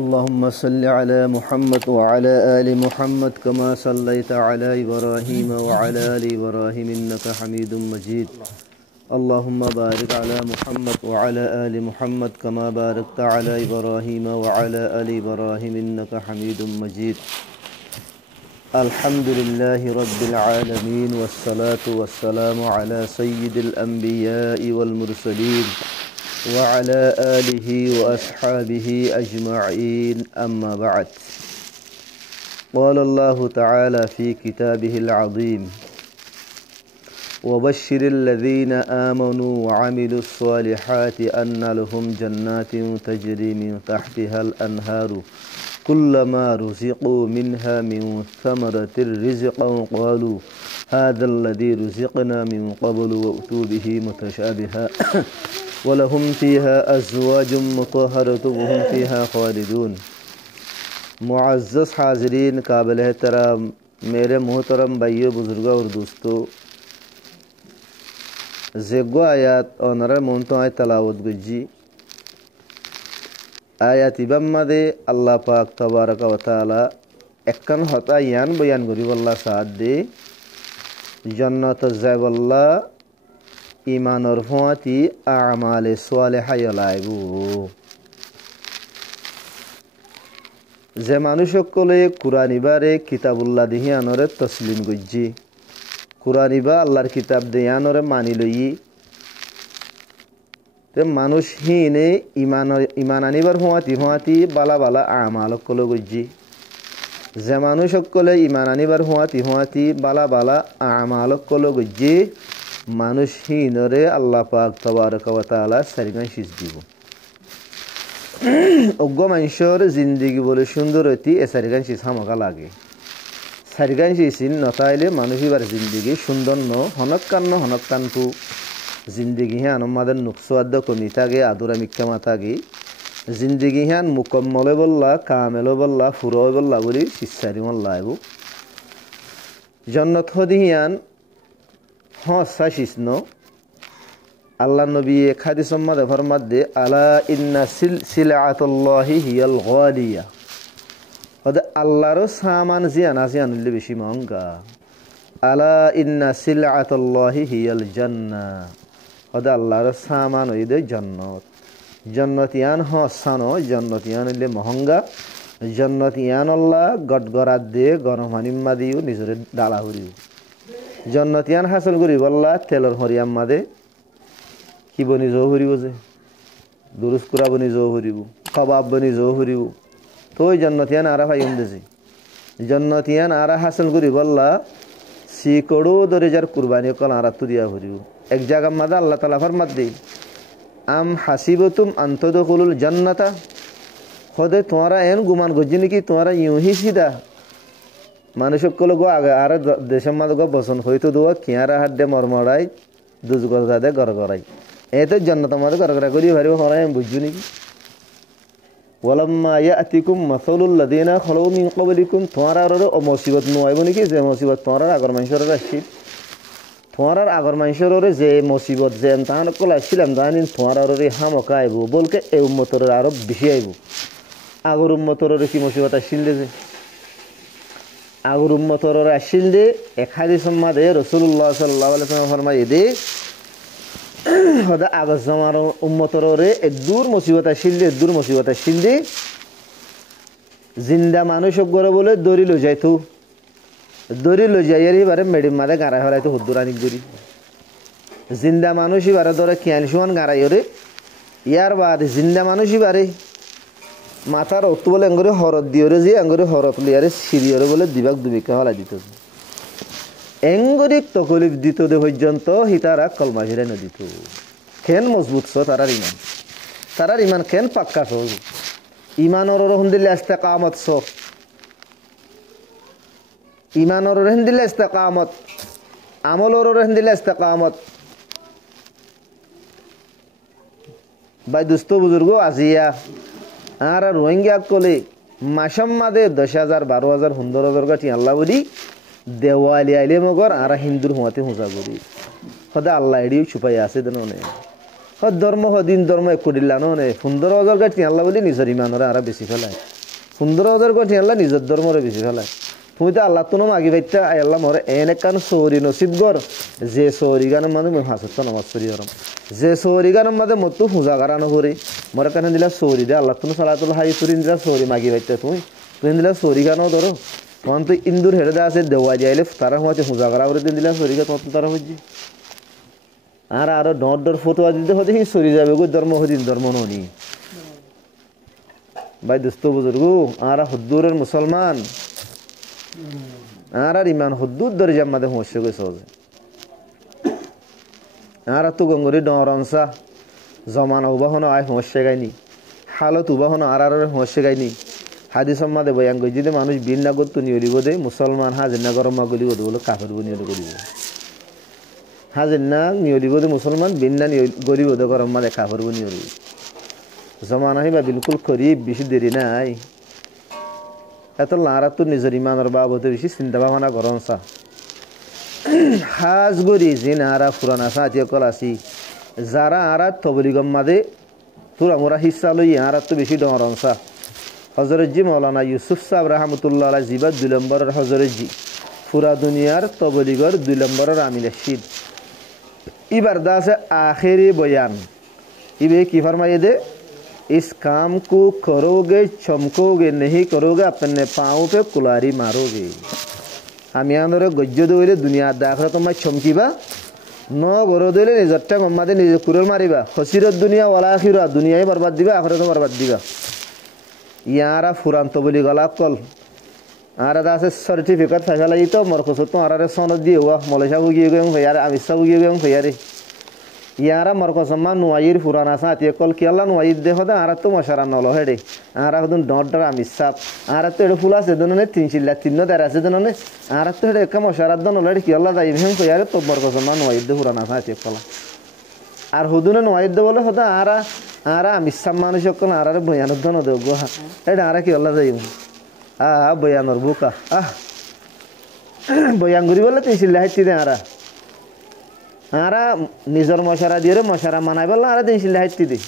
اللهم صل على محمد وعلى آل محمد كما صليت على إبراهيم وعلى آل إبراهيم إنك حميد مجيد. اللهم بارك على محمد وعلى آل محمد كما باركت على إبراهيم وعلى آل إبراهيم إنك حميد مجيد. الحمد لله رب العالمين والصلاة والسلام على سيد الأنبياء والمرسلين وعلى آله وأصحابه أجمعين. أما بعد، قال الله تعالى في كتابه العظيم: وبشر الذين آمنوا وعملوا الصالحات أن لهم جنات تجري من تحتها الأنهار كلما رزقوا منها من ثمرة رزقا قالوا هذا الذي رزقنا من قبل وأتوا به متشابها ولهم فيها أزواج مطهرة وهم فيها خالدون. मुअज़्ज़ज़ हाज़रीन, काबिल एहतराम मेरे मोहतरम भाइयों, बुजुर्गों और दोस्तों, ज़ेगो आयात और मोन्तो आय तलावत गुज्जी आयात इबम्मदे अल्लाह पाक तबारक व तआला एक्कन हता यान बयान करी वल्ला साथ दे जन्नत जायवल्ला ईमान और फुआती आमाले सालेहा यलाइबु जे मानुषकले कुरानिबारे किताबुल्लाह दिहियानरे तस्लीम गुज्जी कुरानिबा अल्लाहर किताब दियानरे मानि लई ते मानुष हिने ईमान आनिबार हुआती बाला बाला आमाल कलो गुज्जी जे मानुषकले ईमान आनिबार हुआती बाला बाला आमाल कलो गुज्जी मानुष हिनरे अल्लाह पाक तबारक व तआला सारिगान शिज দিব অজ্ঞ মানুষের জিন্দগি বলে সুন্দর হইতে এ সারিগান শিজ হামকা লাগে সারিগান শিজ নতাইলে মানুষের জিন্দগি সুন্দর ন হনকান্নু জিন্দগি হ্যান আমাদের নুকসাদ কমি থাকে আদুরা মিক্কামা থাকে জিন্দগি হ্যান মুকম্মলে বললা কামেলো বললা ফুরো বললা বলি শিসারি মল্লাইব জন্নত হদিহিয়ান হসা শিসন আল্লাহ নবী এক হাদিসের মধ্যে ফরমাত দে আলা ইন্না সিলআতুল্লাহি হিয়াল গালিয়া ওদে আল্লাহর সামান জিয়ান হইলে বেশি মহঙ্গা আলা ইন্না সিলআতুল্লাহি হিয়াল জান্নাহ ওদে আল্লাহর সামান হইলে জান্নাতিয়ান হসানো জান্নাতিয়ান হইলে মহঙ্গা জান্নাতিয়ান আল্লাহ গটগরাত দে গরম হানিম্মা দিও নিজরে ডালা হরিও জান্নাতিয়ান হাসল করি বল্লা তেলর হরিয়াম্মা দে কি বনি জো হরিব যে দুরুস কুরা বনি জো হরিব কবাব বনি জো হরিব তো জান্নাতিয়ান আরা ভাইম দেজি জান্নাতিয়ান আরা হাসল করি বল্লা সিকড়ো দরেজার কুরবানি কল আরা তুরিয়া হরিব এক জায়গা মাদা আল্লাহ তাআলা ফরমাত দে আম হাসিবতুম আন তাদখুলুল জান্নাতা খোদে তোমরা এন গুমান গজ্জিনি কি তোমরা ইউহি সিদা মানুষকল গো আগে আর দেশের মাঝে গো বসন হইতো দোয়া কিয়ারা হাড্ডে মরমরাই দুজগর দাদে গরগরাই এতে জান্নাত আমাদের গরগরা করি ভারিব হরাই বুঝু নাকি ওয়ালাম্মা ইয়াতিকুম মাসালুল লাযিনা খালু মিন ক্বাবলিকুম তোমরা আর ও মুসিবত নয়ব নাকি যে মুসিবত তোমরা আগর মানুষের আসি তোমরা আগর মানুষের যে মুসিবত যে তান কল আসিলাম জানিন তোমরা আর হামকা আইব বলকে এই উম্মতর আরো বেশি আইব আগর উম্মতর কি মুসিবত আসিল যে আগর উম্মতর আসিল দে এক হাদিসের মধ্যে রাসূলুল্লাহ সাল্লাল্লাহু আলাইহি ওয়াসাল্লাম ফরমায় দে হদা আগর জামার উম্মতর এক দূর মুসিবত আসিল দে জিন্দা মানুষ গরে বলে দড়ি লই যাইতো দড়ি লই যাইয়ার এবারে মেডিম মাদে গাড়া হরাইতো হুদ্দুরানিক দড়ি জিন্দা মানুষ এবারে ধরে কিয়ানসুয়ান গাড়াই রে ইয়ার বাদ জিন্দা মানুষ এবারে মাথার অত বলে আঙ্গুরে হরত দিওরে যে আঙ্গুরে হরত লিয়ারে সিরিয়রে বলে দিবাক দুবিকা হলা দিত এঙ্গরিক তকলিফ দিত দে পর্যন্ত হিতারা কলমা হিরে ন দিত কেন মজবুত ছ তারার ইমান কেন পাক্কা ছ ইমানর রহন দিলে ইস্তেকামত ছ ইমানর রহন দিলে ইস্তেকামত আমলর রহন দিলে ইস্তেকামত ভাই দোস্ত বুজুর্গ আজিয়া আর রোহিঙ্গা কলে মাসম মাদে 10,000 12,000 15,000 গাটি আল্লাহ বলি দেওয়ালি আইলে মগর আর হিন্দুর হুঁয়াতে হুঁজা করি সদা আল্লাহ এড়িও ছুপাই আছে দেন ধর্ম দিন ধর্ম এক করিলা নে 15,000 গাটি আল্লাহ বলি নিজের ইমানরে আর বেশি ফেলায় 15,000 কোটি আল্লাহ নিজের ধর্মরে বেশি ফেলায় তুমি তো আল্লাহ তুমি মাগি বাইতা আল্লাহ মরে এনে কান সৌরি নসিব গর যে সৌরি গানের মাঝে মই হাসত নামাজ পড়ি হরম যে সৌরি গানের মাঝে মতো পূজা করানো করে মরে কানে দিলা সৌরি দে আল্লাহ তুমি সালাতুল হাই তুরিন দিলা সৌরি মাগি বাইতা তুমি দিলা সৌরি গানও ধরো তখন তো ইন্দুর হেরে দে আছে দেওয়া যাইলে তারা হচ্ছে পূজা করা করে দিন দিলা সৌরি গা তখন তারা হচ্ছে আর আরো ডর ফটোয়া দিতে হতে সেই সরি যাবে গো ধর্ম হদিন ধর্ম ননি ভাই দোস্ত বুজুর্গ আর হদ্দুরের মুসলমান আর ইমান হদ্দুর ধরে জাম্মাদে সমস্যা গেছে সহজে আর তো গঙ্গরি ডরনসা জমান উবাহন আয় সমস্যা গাইনি হালত উবাহন আর সমস্যা গাইনি হাদিস সম্মাদে বয়ান গই যদি মানুষ বিন না করতো নিয়লিব দে মুসলমান হাজির না গরম গলি গদ বলে কাফের নিয়লি করিব হাজির না নিয়লিব দে মুসলমান বিন না গরিব দে গরম মাদে কাফের নিয়লি জমান আহিবা বিলকুল করিব বেশি দেরি নাই এত লারা তো নিজের ইমানের বাবদে বেশি চিন্তা ভাবনা করন চা হাজ গরি যে নারা ফুরান আসা আতিয়া কল আসি যারা আরা তবলিগম মাদে তোরা মোরা হিসা লই আর তো বেশি ডরন চা হজরতজি মৌলানা ইউসুফ সাহেব রহমতুল্লাহ আলাইহি জিবা 2 নম্বরের হজরতজি পুরা দুনিয়ার তবলিগর 2 নম্বরের আমিল শীদ इबर दास आखिरी बयान इबे की फरमाइए दे इस काम को करोगे चमकोगे नहीं करोगे अपने पाँव पे कुलारी मारोगे हम यहाँ गज्जो दोले दुनिया दाखरा तुम्हें चमकीबा न गरो दोले निजट्टा मम्मादे निज कुरल मारिबा खसिरत दुनिया वाला आखिरा दुनिया ही बर्बाद दिबा आखिरत बर्बाद दिबा यारा फुरान तो बोली गला कल आरा दासे सर्टिफिकेट फाइला तो मरकस तो आरा सनद दिए हुआ मलेशिया बुगिए गए भैया अमिसा बुगिए गए भैया रे यारा मरकस मा नुआइर पुराना सा आती कल कि अल्लाह नुआइर देखो दा आरा तो मशारा नलो हेडे आरा हदन डॉक्टर अमिसा आरा तो एडो फुला से दोनों ने 3 चिल्ला 3 दारा से दोनों ने आरा तो हेडे का मशारा दोनों लड़े कि अल्लाह दाई हम भैया तो मरकस मा नुआइर दे पुराना सा आती कल আর হুদুনে নুআইর দে বলে হদা আরা আরা अमिसा মানুষ কল আরা রে বয়ান দনো দে গো এটা আরা কি আল্লাহ দাই বয়ানোর বুকা বয়ান করি বলে 3 চিল্লা হাইতি দে আরা আরা নিজর মশারা দিয়ে মশারা মানাই বললা আরা 3 চিল্লা হাইতি দে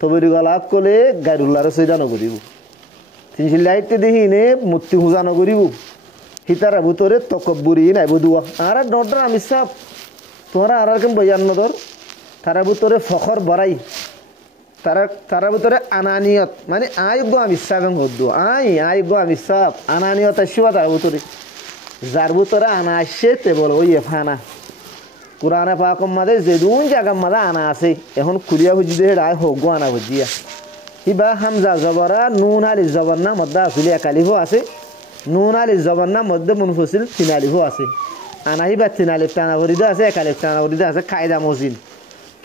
তবরি গলাপ কলে গায়রুল্লাহর সৈদানো করিব 3 চিল্লা হাইতি দেহি নে মুক্তি হুজানো করিব হিতারা ভিতরে তকব্বুরি নাই বুদুয়া আরা ডডর আমি সব তোরা আরার কেন বয়ান নদর তারা ভিতরে ফখর বড়াই তারা ভিতরে আনানিয়ত মানে আই গো আমি সাবেন হদ্দু আই গো আমি সব আনানিয়ত শিবা তার ভিতরে যার ভিতরে আনা আসছে তে বল ওই ফানা কুরআনে পাকম মাদে যেদুন জায়গা মাদা আনা আছে এখন কুলিয়া বুঝি দে রায় হোক আনা বুঝিয়া হিবা হামজা জবরা নুন আলি জবরনা মদ্দা আসলি একালিফো আছে নুন আলি জবরনা মদ্দে মুনফসিল তিনালিফো আছে আনা হিবা তিনালিফ টানা ভরিদা আছে একালিফ টানা ভরিদা আছে কায়দা মজিন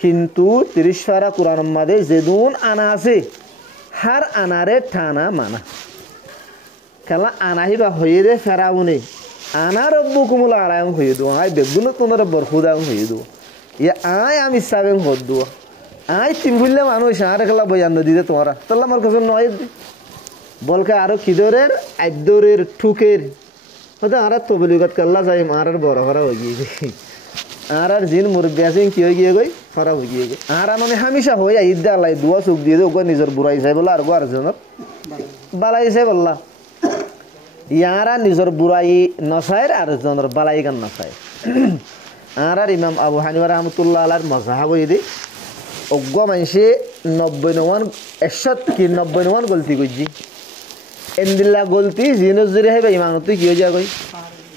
কিন্তু 30 পারা কুরআন মাদে যেদুন আনা আছে হার আনারে টানা মানা খেলা আনা হিবা হয়ে দে ফেরাউনে আনা রব্বুকুমুল আলাম হয়ে দো আই বেগুলো তোমরা বরখুদাম হয়ে দো ইয়া আই আমি সাবেন হদ দো আই তিমবুল্লে মানুষ আর খেলা বয়ান দিতে তোমরা তাহলে আমার কাছে নয় বলকে আরো কিদরের আইদরের ঠুকের হয়তো আর তবলিগত কাল্লা যাই মারার বড় ভরা হয়ে গিয়ে আর জিন মুরব্বী আছে কি হয়ে গিয়ে গই ফরা হয়ে গিয়ে আর মানে হামেশা হয়ে ঈদ আল্লাহ দুয়া চোখ দিয়ে দো নিজের বুড়াই চাই বলা আর গো আর জনের বালাই চাই বললা ইয়ারা নিজের বুড়াই নসায়ের আর জনের বালাই গান নসায় আর ইমাম আবু হানিফা রহমতুল্লাহ আলার মজাহাব ইদি অজ্ঞ মানুষে 90 গলতি করছি এন্দিল্লা গলতি জিনের জরিয়া হেবা ইমানতে কি হয়ে যাগই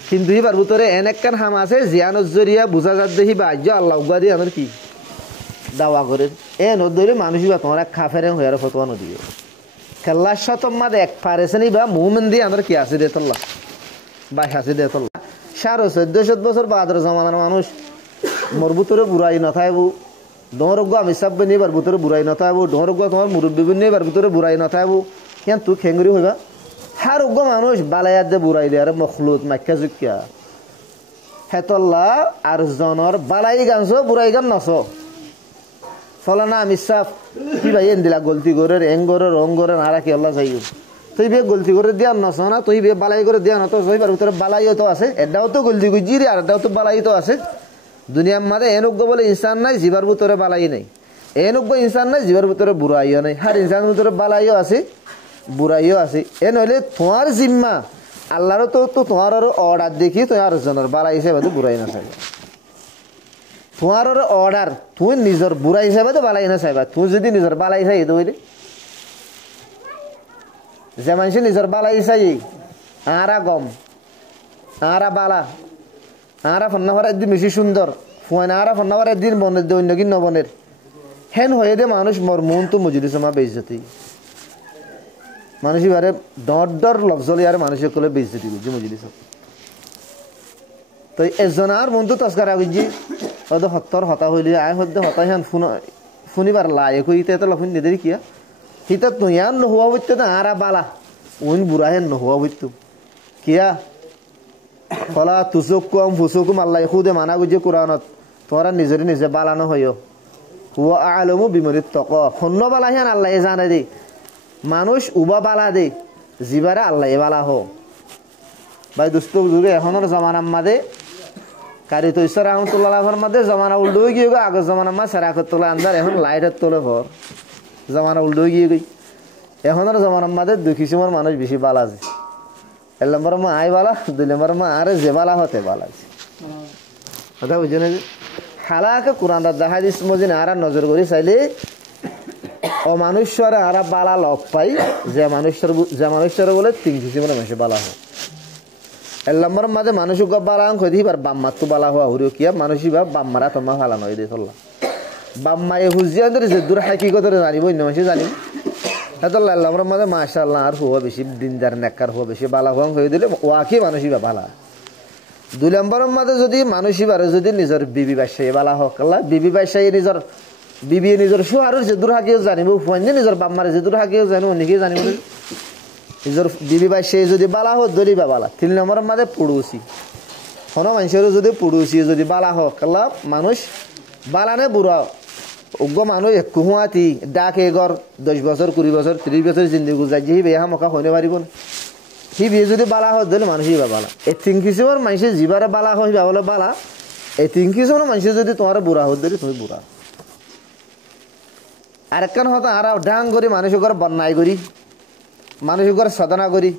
কিন্তু হিবার ভিতরে এনেকান হাম আছে জিয়ানোর জরিয়া বুঝা যাত দেখি বা আজ আল্লাহ উগা দিয়ে আমার কি দাওয়া করে এ নদরে মানুষ বা তোমার খাফের হয়ে ফতোয়া নদিয়ে খেলা শতম্মাদ এক পারেছেনি বা মুমিন দিয়ে আমার কি আছে দেতল্লা বা হাসি দেতল্লা 1400 বছর বাদর জমানার মানুষ মোর ভিতরে বুড়াই নথাইবো ডরগো আমি সব নিবার ভিতরে বুড়াই নথাইবো ডরগো তোমার মুরব্বী নিবার ভিতরে বুড়াই নথাইবো কেন তুই খেঙ্গুরি হইবা হার উগ্র মানুষ বালায়াত দে বুড়াই দে আর মখলুত মাক্কা জুকিয়া হেতল্লা আর জনর বালাই গানছো বুড়াই গান নছ ফলানা আমি সাফ কি ভাই এন দিলা গলতি করে এঙ্গরে রঙ্গরে নারা কি আল্লাহ চাইও তুই বে গলতি করে দিয়া নছ না তুই বে বালাই করে দিয়া না তো সইবার ভিতরে বালাইও তো আছে এটাও তো গলতি গুজি রে আর এটাও তো বালাই তো আছে দুনিয়ার মাঝে এনুগ্য বলে ইনসান নাই জিবার ভিতরে বালাই নাই এনুগ্য ইনসান নাই জিবার ভিতরে বুড়াইও নাই হার ইনসানের ভিতরে বালাইও আছে বুড়াইও আছে এ নইলে তোমার জিম্মা আল্লাহরও তো তোমার অর্ডার দেখি তুই আর জনের বালা হিসেবে তো বুড়াই না চাইবা তোমার অর্ডার তুই নিজের বুড়া হিসেবে তো বালাই না চাইবা তুই যদি নিজের বালাই চাই তো যে মানুষ নিজের বালাই চাই আরা গম আরা বালা আরা ফন্নাফার একদিন বেশি সুন্দর ফুয়ান আরা ফন্নাফার একদিন বনের দে অন্য কিন নবনের হেন হয়ে দে মানুষ মর মন তো মজুরি সমা বেইজ্জতি মানুষ এবারে ডর লফজলি আর মানুষের কোলে বেইজ্জতি বুঝছি মজুরি সব তো এজন আর মন তো তস্কার বুঝছি হয়তো হত্তর হতা হইলে আয় হতে হতা হেন শুনিবার লায়ক হইতে তো লফিন নিদে কিয়া হিতা তুইয়ান নহোৱা বইতো না আরা বালা উইন বুড়া হেন নহোৱা বইতো কিয়া ফলা তুসুকুম ফুসুকুম আল্লাহ খুদে মানা গুজে কোরআনত তোরা নিজের নিজে বালানো হইও হুয়া আলমু বিমরিত তক হন্য বালা হেন আল্লাহ জানে দে মানুষ উবা বালা দে জিবারে আল্লাহ বালা হো ভাই দুষ্ট যুগে এখনের জমানার মাঝে কারি তো ঈশ্বর রহমতুল্লাহর মাঝে জমানা উল্টো গিয়ে গো আগের জমানার মা সেরাকত তোলে আন্দার এখন লাইটের তোলে ভর জমানা উল্টো গিয়ে গই এখনের জমানার মাঝে দুই কিসিমের মানুষ বেশি বালা আছে এক নম্বর মা আই বালা দুই নম্বর মা আরে যে বালা হতে বালা আছে কথা বুঝছো না যে হালাকে কোরআন হাদিস মজিন আর নজর করি চাইলে অমানুষ্যরে আর বালা লগ পাই যে মানুষের বলে তিন কিসিমের মানুষ বালা হয় এক নম্বর মাঝে মানুষ বালা হয়ে দিবার বাম্মার তো বালা হওয়া হরিও কিয়া মানুষই বা বাম্মারা তোমার ফালা নয় দিয়ে চললাম বাম্মায়ে হুজিয়া যে দূর হাকিকত জানিব অন্য মানুষ জানিব হেতল্লাহ আল্লাহর মাঝে মাশাআল্লাহ আর হুয়া বেশি দিনদার নেককার হুয়া বেশি বালা হুয়াং হয়ে দিলে ওয়াকি মানুষই বা বালা দুই নম্বরের মাঝে যদি মানুষই বারে যদি নিজের বিবি বাসায় বালা হোক আল্লাহ বিবি বাসায় নিজের সুহারের যে দূর হাকিও জানিব ফুয়াইনে নিজের বাম্মারে যে দূর হাকিও জানিব অনেকে জানিব নিজের বিবি বাসায় যদি বালা হোক দলি বা বালা তিন নম্বরের মাঝে পড়ুসি কোনো মানুষের যদি পড়ুসি যদি বালা হোক আল্লাহ মানুষ বালানে বুড়া উগ্র মানুষ একু হুঁয়াতি ডাক এগর 10 বছর 20 বছর 30 বছর জিন্দগি গুজাই যে বেহা মকা হইতে পারিব সি বিয়ে যদি বালা হয় দিলে মানুষই বা বালা এই তিন কিসিমের মানুষের জীবারে বালা হইবা বলে বালা এই তিন কিসিমের মানুষের যদি তোমার বুড়া হতে দিলে তুমি বুড়া আর একখান হতো আর ডাং করি মানুষের ঘর বন্যায় করি মানুষের ঘর সাধনা করি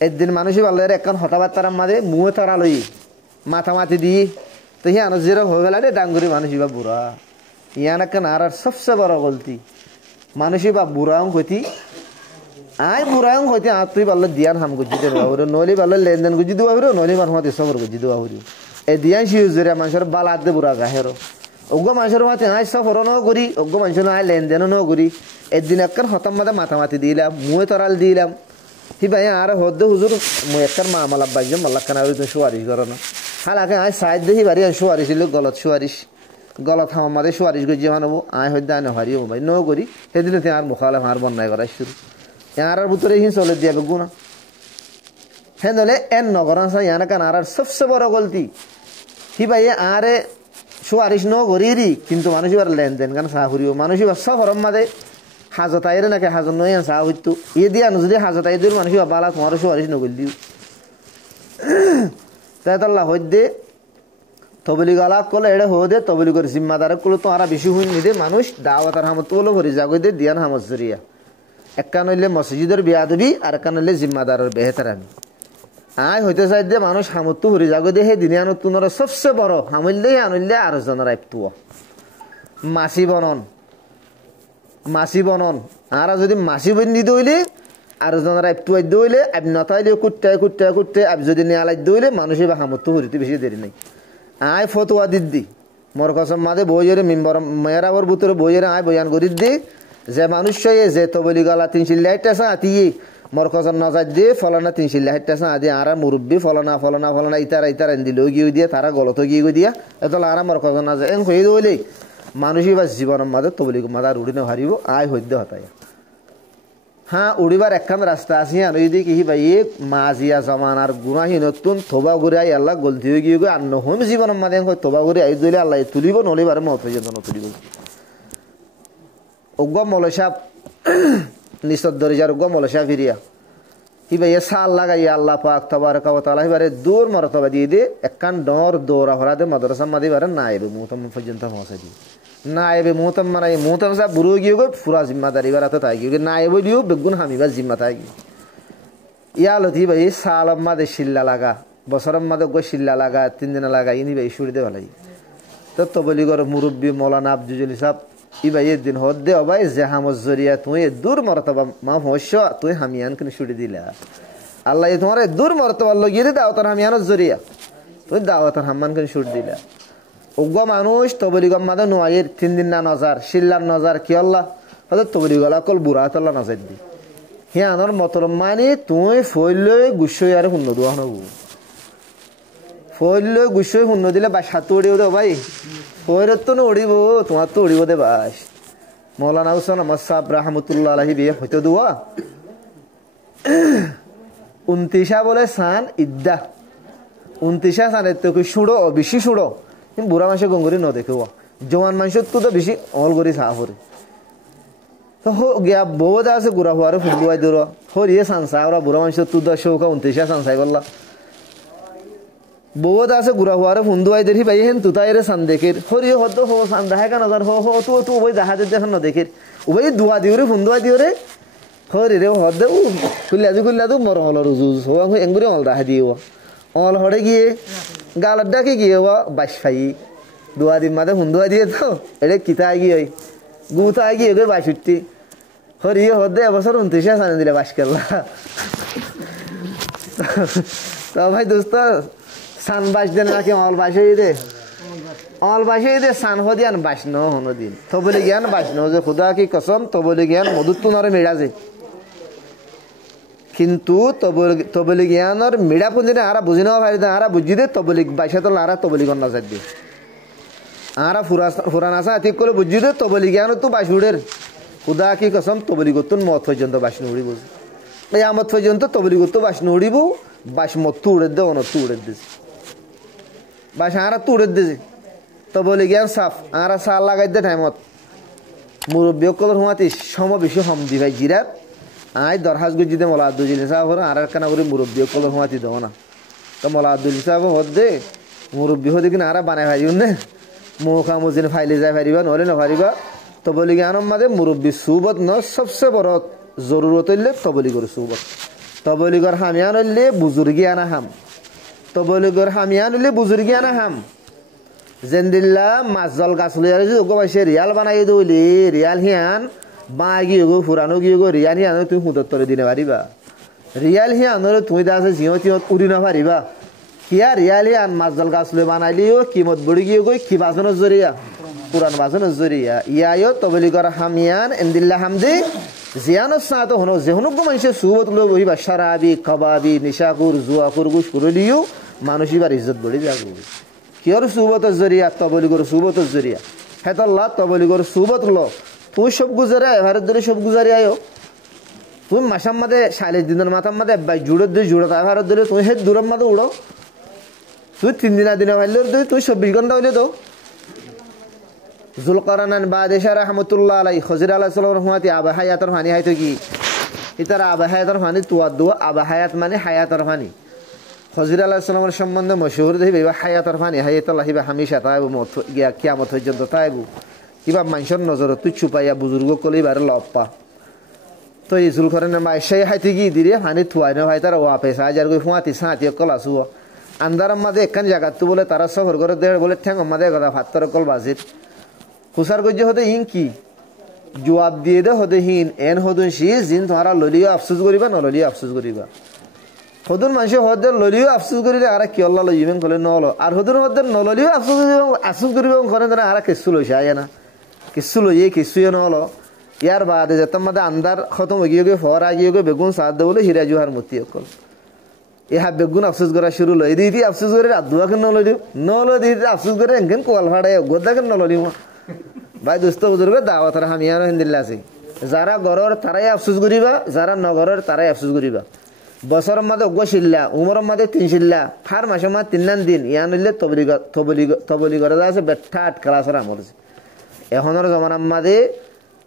একদিন মানুষই ভালো একখান হতাবার্তার মাঝে মুহে তারা লই মাথা মাতি দিই তো হি আনো যেরকম হয়ে গেল রে ডাং করি মানুষই বা বুড়া ইয়ান একখান আর সবচেয়ে বড় গলতি মানুষই বা বুড়াও কইতি আই বুড়াও কইতি আর তুই ভালো দিয়ান হাম গুজি দেবা ওরে নলি ভালো লেনদেন গুজি দেবা ওরে নলি মানুষ মাতি সবর গুজি দেবা ওরে এ দিয়ান সিউজরে মানুষের বালাত দে বুড়া গাহেরো অজ্ঞ মানুষের মাতি আই সফর ন করি অজ্ঞ মানুষের আই লেনদেন ন করি একদিন একখান হতাম মাথা মাথা মাতি দিলাম মুয়ে তরাল দিলাম হি ভাই আর হদ্দ হুজুর মুই একখান মামালাব বাইজম মাল্লাখান আর তুই সুয়ারিশ করো না হালাকে আই সাইড দেখি বাড়ি আই সুয়ারিশ ছিল গলত সুয়ারিশ গলত হামার মাঝে সুয়ারিশ গজি মানবো আয় হইতে আয় নহারিও ভাই ন করি সেদিন আর মুখালে আর বন্যায় করাই শুরু আর ভিতরে হি চলে দিয়া গুণা হ্যাঁ ধরলে এন নগরান ইয়ানা কান আর সবচেয়ে বড় গলতি হি ভাই আরে সুয়ারিশ ন করি কিন্তু মানুষ এবার লেনদেন কারণ চাহ করিও মানুষ এবার সব হরম মাঝে হাজত আইরে নাকি হাজত নয় চাহ হইতো ইয়ে দিয়া যদি হাজত আই দিল মানুষ বালা তোমারও সুয়ারিশ নগল দিও তাই তাল্লা হইতে তবলিগ আলাপ করলে এটা হো দে তবলিগের জিম্মাদার করলে তো আর বেশি হইনি দে মানুষ দাওয়াতার হামত বলে ভরি যাগো দে দিয়ান হামত জরিয়া একখান হইলে মসজিদের বিয়া দিবি আর একখান হইলে জিম্মাদারের বেহেতার আমি আয় হইতে চাই দে মানুষ হামত ভরি যাগো দে সেই দিনে আনো তোর সবচেয়ে বড় হামইলে আনইলে আর জনের আইপতো মাসি বনন আর যদি মাসি বন্দি দইলে আর জনের আইপতো দইলে আব নতাইলে কুটতে আব যদি নিয়ালাই দইলে মানুষের বা হামত ভরিতে বেশি দেরি নাই আয় ফতোয়া দিদি মোর কসম মাঝে বইয়ের মেম্বার মেয়েরাবর ভিতরে বইয়ের আয় বয়ান করি দি যে মানুষ যে তবলি গলা 360 আতিয়ে মোর কসম নজার দিয়ে ফলানা 360 আদি আর মুরব্বী ফলানা ইতারা দিল গিয়ে দিয়ে তারা গলত গিয়ে দিয়া এত আর মোর কসম না এন হয়ে দইলে মানুষই বা জীবনের মাঝে তবলি মাঝে উড়ি না হারিব আয় হইতে হতায় হ্যাঁ উড়িবার একখান রাস্তা আছে আর যদি কি ভাই মাজিয়া জমানার গুনাহি নতুন থোবা ঘুরে আই আল্লাহ গলতি হয়ে গিয়ে আর নহম জীবনের মাঝে থোবা ঘুরে আই দিলে আল্লাহ তুলিব নলিবার মত হয়ে যেত তুলিব অজ্ঞ মলসা নিঃসদ দরিজার অজ্ঞ মলসা ফিরিয়া কি ভাই সাল লাগাই আল্লাহ পাক তাবারক ওয়া তাআলা এবারে দূর মর্তবা দিয়ে দে একখান ডর দৌড়া হরাতে মাদ্রাসা মাদি বারে না আইবে মুতম পর্যন্ত পৌঁছে দি নায়েবে মুহতাম মানাই মুহতাম সাহেব বুড়ো গিয়ে গো পুরা জিম্মাদারি বারাতে তাই গিয়ে নায়েবে দিও বেগুন হামিবা জিম্মা তাই গিয়ে ইয়ালতি ভাই সালাম মাদে শিল্লা লাগা বছরম মাদে গো শিল্লা লাগা 3 দিন লাগা ইনি ভাই শুড়ি দে ভালাই তো বলি গর মুরব্বী মৌলানা আব্দুল সাহেব ই ভাই একদিন হদ দে ভাই জাহামত জরিয়া তুই দূর মর্তবা মা হস্য তুই হামিয়ান কেন শুড়ি দিলা আল্লাহ তোমার দূর মর্তবা লগিয়ে দে দাওতার হামিয়ানত জরিয়া তুই দাওয়াতার হাম্মান কেন শুড়ি দিলা উগ্র মানুষ তবলিগম মাদে নোয়াইয়ের 3 দিন না নজার শিল্লার নজার কি আল্লাহ হয়তো তবলিগলা কল বুড়া তল্লা নজার দি হে আনর মতরম মানে তুই ফইলই গুছই আর শূন্য দোয়া নবু ফইলই গুছই শূন্য দিলে বাস হাত উড়িব দে ভাই ফইরত তো উড়িব তোমার তো উড়িব দে বাস মৌলানা হুসেন আহমদ সাহেব রাহমাতুল্লাহ আলাইহি বিয়ে হইতো দোয়া 29 বলে সান ইদ্দা 29 সানের তো শুড়ো বেশি শুড়ো কিন্তু বুড়া মানুষের গঙ্গুরি ন দেখে জওয়ান মানুষের তো বেশি অল করি সাহ করে তো গিয়া বহুত আছে গুড়া হওয়ার ফুটবুয়াই দূর হরিয়ে সানসা ওরা বুড়া মানুষের তো 29 সানসাই করলা বহুত আছে গুড়া হওয়ার ফুন্দুয়াই দেখি ভাই হেন তুতাই রে সান দেখের হরিয়ে হদ হো সান দেখা কেন হো তো তো ওই দেখা দেখেন ন দেখের ওই দুয়া দিও রে ফুন্দুয়াই দিও রে হরি রে হদ ও খুললা তো মর হল রুজুজ হো এঙ্গুরি অল রাখা দিও অল হড়ে গিয়ে গালার ডাকে গিয়ে বাস ফাই দুয়া দিন মাঝে হুন্দুয়া দিয়ে তো এটা কিতায় গিয়ে গুতায় গিয়ে গিয়ে বাস উঠতি হরিয়ে হদে এবছর 29 সানে দিলে বাস করলা তো ভাই দোস্ত সান বাস দেন নাকি অল বাস হয়ে দে অল বাস হয়ে দে সান হদিয়ান বাস ন হনো দিন তবলি জ্ঞান বাস ন যে খুদা কি কসম তবলি জ্ঞান মধুত্ব নরে মেড়াজে কিন্তু তবলিগ জ্ঞানের মিড়া পুঁজি আরা বুঝি নেওয়া পারি আরা বুঝি দে তবলিগ বাইসা তো আরা তবলিগ নজার দিয়ে আরা ফুরান আসা ঠিক করে বুঝি দে তবলিগ জ্ঞান তো বাস উড়ের খুদা কি কসম তবলিগতুন মত পর্যন্ত বাস নুড়িব এই আমত পর্যন্ত তবলিগত বাস নুড়িব বাস মত তো উড়ে দে অনত উড়ে দিয়েছে বাস আরা তো উড়ে দিয়েছে তবলিগ জ্ঞান সাফ আরা সাল লাগাই দে টাইমত মুরব্বী কলর হুমাতি সম বেশি হম দি ভাই জিরাত আই দরহাজ গুজি দে মোলা আব্দুল সাহেব আর একখানা করে মুরব্বী কলর হুমাতি দেও না তো মোলা আব্দুল সাহেব হদ দে মুরব্বী হদি কিনা আরা বানাই ভাইন নে মুখা মুজিন ফাইলে যাই পারিবা নহলে নপারিবা তবলিগ আনম মাদে মুরব্বী সুবত ন সবচেয়ে বড় জরুরত হইলে তবলিগর সুবত তবলিগর হামিয়ান হইলে বুজুর্গি আনা হাম তবলিগর হামিয়ান হইলে বুজুর্গি আনা হাম জেন্দিল্লা মাছজল গাছ লই আর যোগ পাইছে রিয়াল বানাই দইলি রিয়াল হিয়ান বা গিয়ে গো ফুরানো গিয়ে গো রিয়াল হিয়ান তুমি হুদত্তরে দিনে পারিবা রিয়াল হিয়ান তুমি দা আছে জিও তিও উড়ি না পারিবা কিয়া রিয়াল হিয়ান মাছজল গাছ লই বানাইলিও কিমত বড়ি গিয়ে গই কি বাজনের জরিয়া পুরান বাজনের জরিয়া ইয়ায়ো তবলিগর হামিয়ান এন্দিল্লা হামদি জিয়ানো সাত হনো যেহনো মানুষে সুবত লো বহিবা সারাবি কাবাবি নিশাকুর জুয়াকুর গুশ করলিও মানুষিবার ইজ্জত বড়ি যাগো কিয়র সুবতের জরিয়া তবলিগর সুবতের জরিয়া হেতাল্লাহ তবলিগর সুবত লো তুই সব গুজারে ভারত ধরে সব গুজারি আয়ো তুই মাসার মাঝে 40 দিনের মাথার মাঝে জুড়ে দিয়ে জুড়ে তাই ভারত ধরে তুই হে দূরের মাঝে উড়ো তুই 3 দিনের দিনে ভাইলে তুই 24 ঘন্টা হইলে তো জুলকারনান বাদেশা রহমতুল্লাহ আলাই খজির আলাইহিস সালাম রহমাতি আবা হায়াতের ফানি হাইতো কি ইতারা আবা হায়াতের ফানি তুয়া দুয়া আবা হায়াত মানে হায়াতের ফানি খজির আলাইহিস সালামের সম্বন্ধে মশহুর দেই বা হায়াতের ফানি হায়াতুল্লাহ হিবা হামেশা তাইবু মত গিয়া কিয়ামত পর্যন্ত তাইবু কিবা মানুষের নজর তুই ছুপাইয়া বুজুর্গ কলি বার লপ্পা তো এই জুলকারনান মাইশাই হাইতে কি দিরে ফানি তুয়াই না ভাই তারা ওয়াপে সাজার গই ফুয়াতি সাতি কলাসু আন্দারার মাঝে একখান জায়গা তো বলে তারা সফর করে দেয় বলে ঠ্যাং মাঝে কথা ভাত্তর কল বাজির খুসার গজ্জে হতে হিন কি জবাব দিয়ে দে হতে হিন এন হদুন সি জিন তোমারা ললিও আফসোস করিবা নললিও আফসোস করিবা হদুন মানুষ হদে ললিও আফসোস করিলে আর কি আল্লাহ লইবেন কলে নল আর হদুন হদে নললিও আফসোস করিবা ঘরে ধরে আর কিছু লইছে আয় না কিছু লইয়ে কিছুই নল ইয়ার বাদে যেতাম মাদে আন্দার খতম গিয়ে গিয়ে ফর আগিয়ে গিয়ে বেগুন সাদ দে বলে হিরা জুহার মতি অকল ইহা বেগুন আফসোস করা শুরু লই দিদি আফসোস করে আদুয়াকে নললিও নল দিদি আফসোস করে এনকেন কোয়াল ফাড়ায় গোদাকে নললিও ভাই দোস্ত বুজুর্গ দাওয়াতের হামিয়ান হিন্দিল্লা আছে যারা গরর তারাই আফসোস করিবা যারা নগরের তারাই আফসোস করিবা বছরের মাঝে অগ্রশিল্লা উমরের মাঝে 3 শিল্লা ফার মাসের মাঝে 3 দিন ইয়ান হইলে তবলিগর আছে বেঠা আটকালাসের আমল আছে এখনের জমানার মাঝে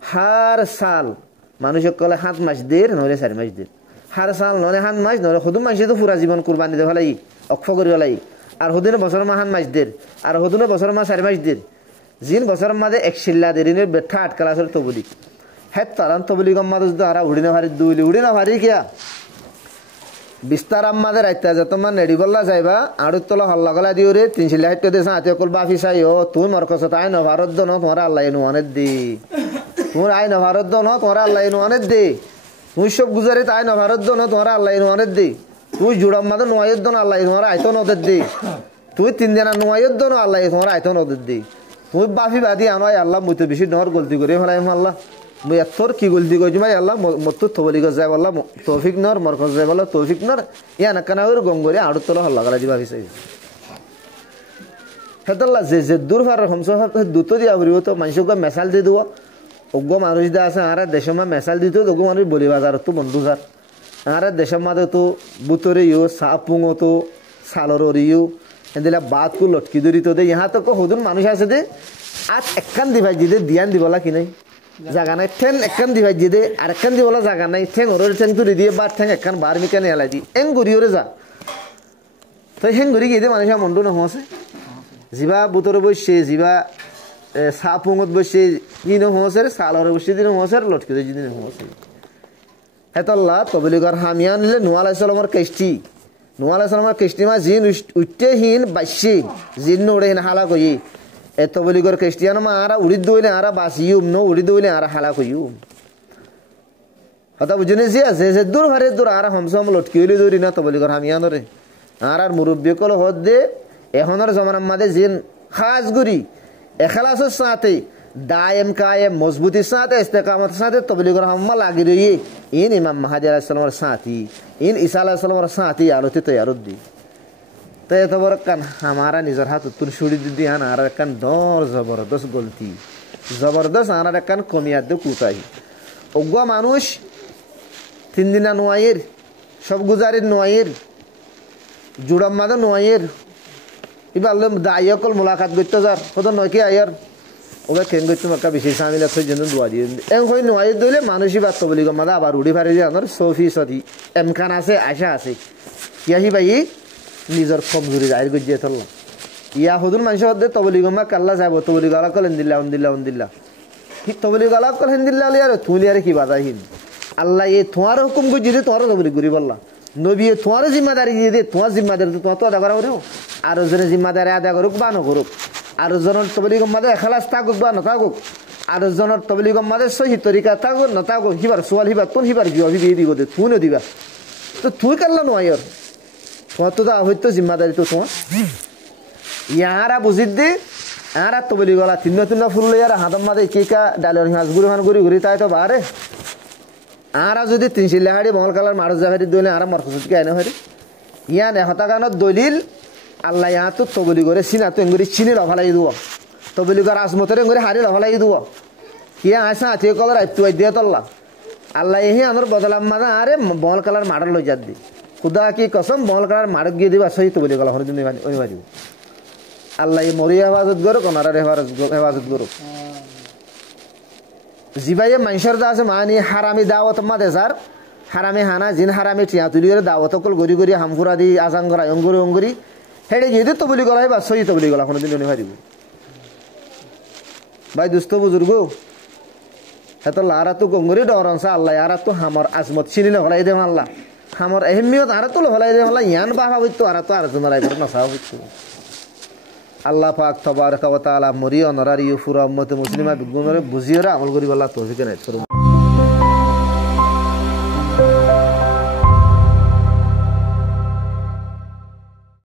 হার সাল মানুষের কলে 7 মাস দের নহলে 4 মাস দের হার সাল নহলে 7 মাস নহলে সদু মাসে তো পুরা জীবন কুরবানি দে ফেলাই অক্ষ করি ফেলাই আর হদিনে বছরের মাস 7 মাস দের আর হদিনে বছরের মাস 4 মাস দের জিন বছরের মাঝে এক শিল্লা দেরিনের বেঠা আটকাল আসলে তবলিক হ্যাঁ তারান তবলিক মাঝে যদি আরা উড়ি না ভারি দুইলি উড়ি না ভারি কিয়া বিস্তার আমাদের রাইতে যা তোমার নেড়ি বললা যাইবা আড়ুর তলা হল্লা গলা দিও রে 3 শিল্লা হাইতে দেশ আতে কল বাফি চাই ও তুই মরকস তাই না ভারত দ ন তোমার আল্লাহ এনু অনেক দি তোমার আই না ভারত দ ন তোমার আল্লাহ এনু অনেক দি তুই সব গুজারি তাই না ভারত দ ন তোমার আল্লাহ এনু অনেক দি তুই জুড়াম মাদে নোয়াইদ দ ন আল্লাহ তোমার আইতো নদের দি তুই 3 দিনা নোয়াইদ দ ন আল্লাহ তোমার আইতো নদের দি তুই বাফি বাদি আনাই আল্লাহ মুই তো বেশি নহর গলতি করে ফেলাই আল্লাহ মুই এতর কি গলতি কইছি ভাই আল্লাহ মত তবলি গজ যায় আল্লাহ তৌফিক নর মরকজ যায় আল্লাহ তৌফিক নর ইয়া না কানা ওর গঙ্গরে আড়ু তলা হল্লা গলা দিবা ভাবি চাই হেতাল্লাহ যে দূর ফার হমস দুতো দিয়া বলিব তো মানুষকে মেসাল দি দিব অজ্ঞ মানুষ দা আছে আর দেশের মা মেসাল দিত অজ্ঞ মানুষ বলি বাজার তো বন্ধু স্যার আর দেশের মাঝে তো বুতরে ইউ সাপুঙো তো সালর ইউ এদিলা বাদ কু লটকি ধরি তো দে ইহা তো হদুন মানুষ আছে দে আজ একখান দিভাই দিয়ে দিয়ান দিবলা কি নাই জায়গা নাই ঠেং একখান দিভাই দিয়ে দে আর একখান দিবলা জায়গা নাই ঠেং ওর ঠেং তুলি দিয়ে বা ঠেং একখান বার মিকানে এলাই দি এং গড়ি ওরে যা তো হেং গড়ি গিয়ে দে মানুষের মন্ডু নহসে যিবা বুতরে বসছে যিবা সাপুঙত বসছে কি নহসে সালরে বসছে দিন নহসে লটকি ধরে দিন নহসে হেতল্লা তবলিগর হামিয়া নিলে নুয়া আলাইসালামর কেষ্টি নুয়া আলাইসালামর কেষ্টি মা জিন উঠতে হিন বাইশে জিন উড়ে হিন হালা কই এ তবলিগর কেষ্টিয়ান মা আরা উড়ি দইলে আরা বাসিউম নো উড়ি দইলে আরা হালা কইউম কথা বুঝনে যে দূর হারে দূর আরা হমসম লটকি হইলে দৌড়ি না তবলিগর হামিয়া নরে আর মুরব্বী কল হদ দে এখনের জমানার মাঝে জিন খাস গুরি এখলাসের সাথে দায়েম কায়েম মজবুতির সাথে ইস্তেকামতের সাথে তবলিগর হাম্মা লাগি রইয়ে ইন ইমাম মাহাদি আলাইহিস সালামের সাথী ইন ঈসা আলাইহিস সালামের সাথী আলোতে তৈয়ারত দি তো এত বড় কান আমারা নিজের হাত তুর ছুড়ি দি আন আর কান দর জবরদস্ত গলতি জবরদস্ত আর কান কমিয়াত দে কুতাই অজ্ঞা মানুষ 3 দিনা নোয়াইয়ের সব গুজারির নোয়াইয়ের জুড়াম মাদে নোয়াইয়ের এবার দায়কল মোলাকাত করতে যার কত নয় কি আয়ার ওকে কেন করতে মাকা বিশেষ আমি লাগছে যেন দোয়া দিয়ে এং হই নোয়াই দইলে মানুষই বার্ত বলি মাদা আবার উড়ি ফারি যে আমার সফি সদি এমকান আছে আশা আছে ইয়াহি ভাই নিজের কমজোরি জাহির করে দিয়ে চললাম ইয়া হদুর মানুষের মধ্যে তবলি গমা কাল্লা যাব তবলি গালা কল হিন্দিল্লা উন্দিল্লা উন্দিল্লা তবলি গালা কল হিন্দিল্লা আলিয়ার তুলি আর কি বাধাহীন আল্লাহ এ তোমার হুকুম করে দিয়ে তোমার তবলি করি বললা নবী তোমার জিম্মাদারি দিয়ে দে তোমার জিম্মাদারি তো তোমার তো আদা করা করিও আর জনের জিম্মাদারি আদা করুক বা নকরুক আর জনের তবলিগম মাঝে এখালাস থাকুক বা নথাকুক আর জনের তবলিগম মাঝে সহি তরিকা থাকুক নথাকুক হিবার সোয়াল হিবার তোর হিবার গিয়ে বিয়ে দিব দে তুইও দিবা তো তুই কাল্লা নয় তোমার তো হয়তো জিম্মাদারি তো তোমার ইয়ারা বুঝিত দে আর তবলি গলা 3 ফুল লইয়ার হাতম মাঝে কেকা ডালের মাছ গুড়ি ফান গুড়ি ঘুরি তাই তো বারে আর যদি 3 শিল্লা হাড়ি মহল কালার মারুজ জাহারি দইলে আর মরকসকে আইনা হরে ইয়া নে হতাগানত দলিল আল্লাহ ইয়া তো তবলি করে সিনা তো এঙ্গুরি চিনি লফালাই দিব তবলি করে আজমতের এঙ্গুরি হারি লফালাই দিব ইয়া আসা আতি কলার আইতু আই দিয়ে তল্লা আল্লাহ এহি আমার বদলাম মাদা আরে মহল কালার মাড়ল লই যাত দি খুদা কি কসম মহল কালার মাড়ক গিয়ে দিবা সহি তবলি গলা হরে দিন ওই বাজু আল্লাহ মরি হেফাজত করো কোনার হেফাজত করো জিবাইয়ে মানুষের দা আছে মানি হারামি দাওয়াত মাদে স্যার হারামি হানা জিন হারামি টিয়া তুলি করে দাওয়াত কল গড়ি গড়ি হামকুরা দি আজাং করা অঙ্গুরি অঙ্গুরি হেডে গিয়ে তো বলি গলা বা সহি তো বলি গলা কোনোদিন উনি ভারিব ভাই দুস্থ বুজুর্গ এত লারা তো গঙ্গুরি ডরনসা আল্লাহ আর তো হামর আজমত চিনি না হলাই দে আল্লাহ হামর এহমিয়ত আর তো হলাই দে আল্লাহ ইয়ান বাহা হইতো আর তো আর জনরাই করে নসা হইতো আল্লাহ পাক তবারক ওয়া তাআলা মরি অনরারি ফুরা উম্মতে মুসলিমা বিগুনরে বুঝিয়রা আমল করি আল্লাহ তৌফিক এনায়েত করুন।